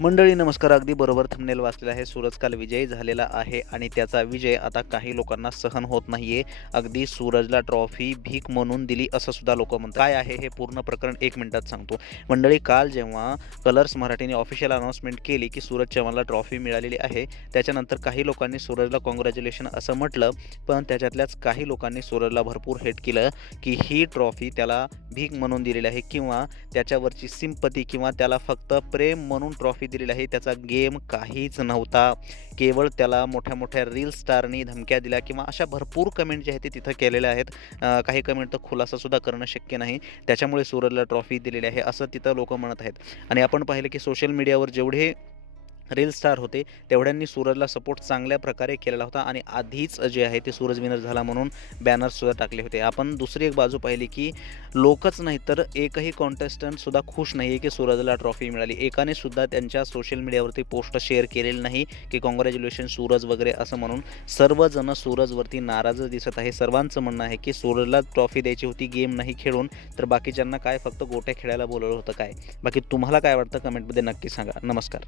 मंडळी नमस्कार. अगदी बरोबर थंबनेल वाचलेला आहे. सूरज काल विजयी झालेला आहे आणि त्याचा विजय आता काही लोकांना सहन होत नाहीये. अगदी सूरजला ट्रॉफी भीक म्हणून दिली असं सुद्धा लोक म्हणतात. काय आहे हे पूर्ण प्रकरण एक मिनिटात सांगतो. मंडळी काल जेव्हा कलर्स मराठीने ऑफिशियल अनाऊन्समेंट केली की सूरज चव्हाणला ट्रॉफी मिळालेली आहे त्याच्यानंतर काही लोकांनी सूरजला कॉंग्रॅच्युलेशन असं म्हटलं पण त्याच्यातल्याच काही लोकांनी सूरजला भरपूर हेट केलं की ही ट्रॉफी त्याला भीक म्हणून दिलेली आहे किंवा त्याच्यावरची सिंपती किंवा त्याला फक्त प्रेम म्हणून ट्रॉफी दिलेली आहे त्याचा गेम काहीच नव्हता. केवळ त्याला मोठ्या मोठ्या रील स्टारनी धमक्या दिल्या किंवा अशा भरपूर कमेंट जे आहेत ते तिथं केलेल्या आहेत. काही कमेंट तर खुलासासुद्धा करणं शक्य नाही. त्याच्यामुळे सूरजला ट्रॉफी दिलेली आहे असं तिथं लोक म्हणत आहेत. आणि आपण पाहिलं की सोशल मीडियावर जेवढे रील स्टार होते तेवढ्यांनी सूरजला सपोर्ट चांगल्या प्रकारे केलेला होता आणि आधीच जे आहे ते सूरज विनर झाला म्हणून बॅनर्ससुद्धा टाकले होते. आपण दुसरी एक बाजू पाहिली की लोकच नाही तर एकही कॉन्टेस्टंटसुद्धा खुश नाही आहे की सूरजला ट्रॉफी मिळाली. एकाने सुद्धा त्यांच्या सोशल मीडियावरती पोस्ट शेअर केलेली नाही की कॉंग्रॅच्युलेशन सूरज वगैरे असं म्हणून. सर्वजण सूरजवरती नाराज दिसत आहे. सर्वांचं म्हणणं आहे की सूरजला ट्रॉफी द्यायची होती गेम नाही खेळून तर बाकीच्यांना काय फक्त गोट्या खेळायला बोलवलं होतं काय? बाकी तुम्हाला काय वाटतं? कमेंटमध्ये नक्की सांगा. नमस्कार.